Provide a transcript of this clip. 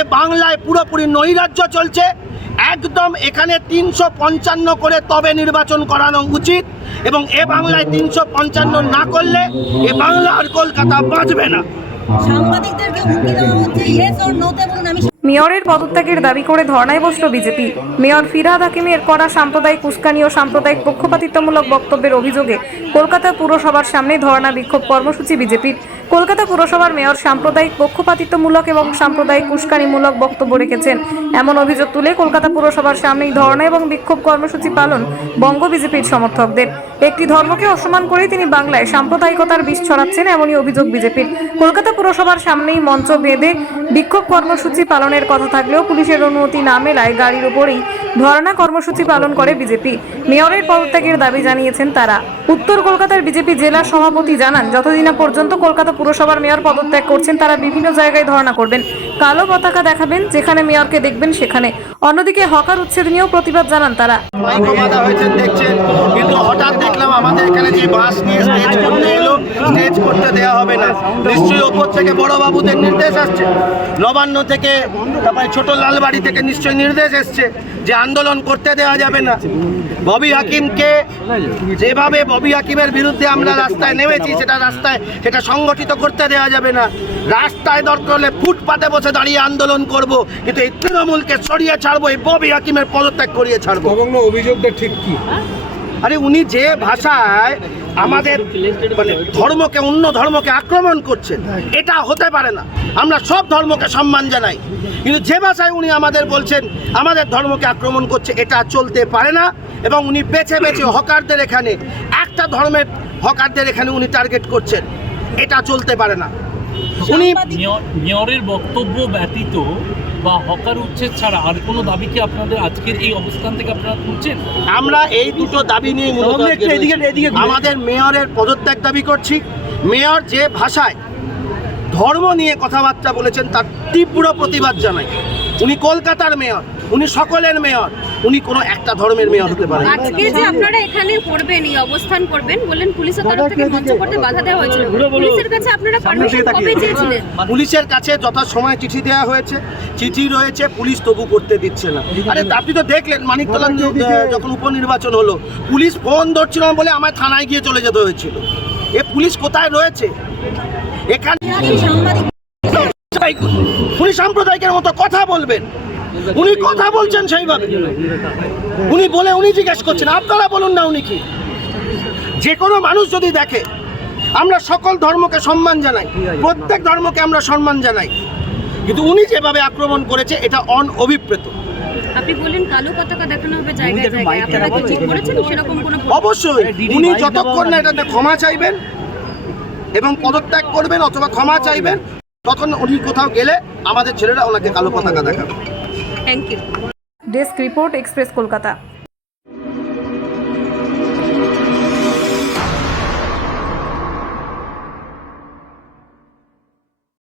যে বাংলায় পুরোপুরি নৈরাজ্য চলছে, একদম এখানে 355 করে তবে নির্বাচন করানো উচিত এবং এ বাংলায় 355 না করলে এ বাংলা আর কলকাতা বাঁচবে না। মেয়রের পদত্যাগের দাবি করে ধর্নায় বসল বিজেপি। মেয়র ফিরহাদ হাকিমের করা সাম্প্রদায়িক উস্কানি ও সাম্প্রদায়িক পক্ষপাতিত্বমূলক বক্তব্যের অভিযোগে কলকাতা পুরসভার সামনে ধর্না বিক্ষোভ কর্মসূচি বিজেপির। কলকাতা পুরসভার মেয়র সাম্প্রদায়িক পক্ষপাতিত্বমূলক এবং সাম্প্রদায়িক উস্কানিমূলক বক্তব্য রেখেছেন এমন অভিযোগ তুলে কলকাতা পুরসভার সামনেই ধর্না এবং বিক্ষোভ কর্মসূচি পালন বঙ্গ বিজেপির সমর্থকদের। একটি ধর্মকে অসম্মান করে তিনি বাংলায় সাম্প্রদায়িকতার বিষ ছড়াচ্ছেন এমনই অভিযোগ বিজেপির। কলকাতা পুরসভার সামনেই মঞ্চ বেঁধে বিক্ষোভ কর্মসূচি পালনের কথা থাকলেও পুলিশের অনুমতি না মেলায় গাড়ির উপরেই ধর্না কর্মসূচি পালন করে বিজেপি। মেয়রের পদত্যাগের দাবি জানিয়েছেন তারা। উত্তর কলকাতার বিজেপি জেলা সভাপতি জানান, যতদিন না পর্যন্ত কলকাতা পুরসভার মেয়র পদত্যাগ করছেন তারা বিভিন্ন জায়গায় ধর্ণা করবেন, কালো পতাকা দেখাবেন, যেখানে মেয়রকে দেখবেন সেখানে। অন্যদিকে হকার উচ্ছেদ নিয়েও প্রতিবাদ জানান তারা। কিন্তু হঠাৎ দেখলাম আমাদের এখানে যে বাস নিয়ে স্টেজ করতে এলো, স্টেজ করতে দেওয়া হবে না। নিশ্চয়ই ওপর থেকে বড় বাবুদের নির্দেশ আসছে, নবান্ন থেকে, তারপরে ছোট লালবাড়ি থেকে নিশ্চয়ই নির্দেশ এসছে যে আন্দোলন করতে দেওয়া যাবে না। ববি হাকিমকে যেভাবে ববি হাকিমের বিরুদ্ধে আমরা রাস্তায় নেমেছি, সেটা সংগঠিত করতে দেওয়া যাবে না। রাস্তায় দরকার হলে ফুটপাতে বসে দাঁড়িয়ে আন্দোলন করব, কিন্তু এই তৃণমূলকে সরিয়ে ছাড়বো, এই ববি হাকিমের পদত্যাগ করিয়ে ছাড়বো। অভিযোগটা ঠিক কি? আরে উনি যে ভাষায় আমাদের ধর্মকে, অন্য ধর্মকে আক্রমণ করছেন, এটা হতে পারে না। আমরা সব ধর্মকে সম্মান জানাই, কিন্তু যে ভাষায় উনি আমাদের বলছেন আমাদের ধর্মকে আক্রমণ করছে, এটা চলতে পারে না। এবং উনি বেছে বেছে হকারদের, এখানে একটা ধর্মের হকারদের এখানে উনি টার্গেট করছেন, এটা চলতে পারে না। উনি মেয়রের বক্তব্য ব্যতীত বা হকার উচ্ছেদ ছাড়া আর কোনো দাবি কি আপনাদের আজকের এই অবস্থান থেকে আপনারা তুলছেন? আমরা এই দুটো দাবি নিয়ে আমাদের মেয়রের পদত্যাগ দাবি করছি। মেয়র যে ভাষায় ধর্ম নিয়ে কথাবার্তা বলেছেন তার তীব্র প্রতিবাদ জানাই। উনি কলকাতার মেয়র, উনি সকলের মেয়র, উনি কোনো একটা ধর্মের মেয়র হতে পারেন। আজকে যে আপনারা এখানে করবেন, এই অবস্থান করবেন বলেন, পুলিশের তরফ থেকে মঞ্চ করতে বাধা দেওয়া হয়েছিল। পুলিশের কাছে আপনারা পারমিশন কবে চেয়েছিলেন? পুলিশের কাছে যথাসময়ে চিঠি দেওয়া হয়েছে, চিঠি রয়েছে, পুলিশ তবু করতে দিচ্ছে না। আরে আপনি তো দেখলেন মানিকতলা যখন উপনির্বাচন হলো, পুলিশ ফোন ধরছিল না বলে আমায় থানায় গিয়ে চলে যেতে হয়েছিল। এ পুলিশ কোথায় রয়েছে? এখানে উনি সাম্প্রদায়িকের মতো কথা বলবেন, উনি কথা বলছেন সেইভাবে, উনি বলে উনি জিজ্ঞেস করছেন, আপনারা বলুন না উনি কি। যে কোনো মানুষ যদি দেখে, আমরা সকল ধর্মকে সম্মান জানাই, প্রত্যেক ধর্মকে আমরা সম্মান জানাই, কিন্তু উনি যেভাবে আক্রমণ করেছে এটা অনভিপ্রেত। আপনি বলেন কালো পতাকা দেখানো হবে জায়গায় জায়গায়, আপনারা কি ঠিক করেছেন সেরকম কোনো? অবশ্যই উনি যতক্ষণ না এটাতে ক্ষমা চাইবেন এবং পদত্যাগ করবেন অথবা ক্ষমা চাইবেন, তখন উনি কোথাও গেলে আমাদের ছেলেরা ওনাকে কালো পতাকা দেখাবে। Thank you. Desk report, express Kolkata.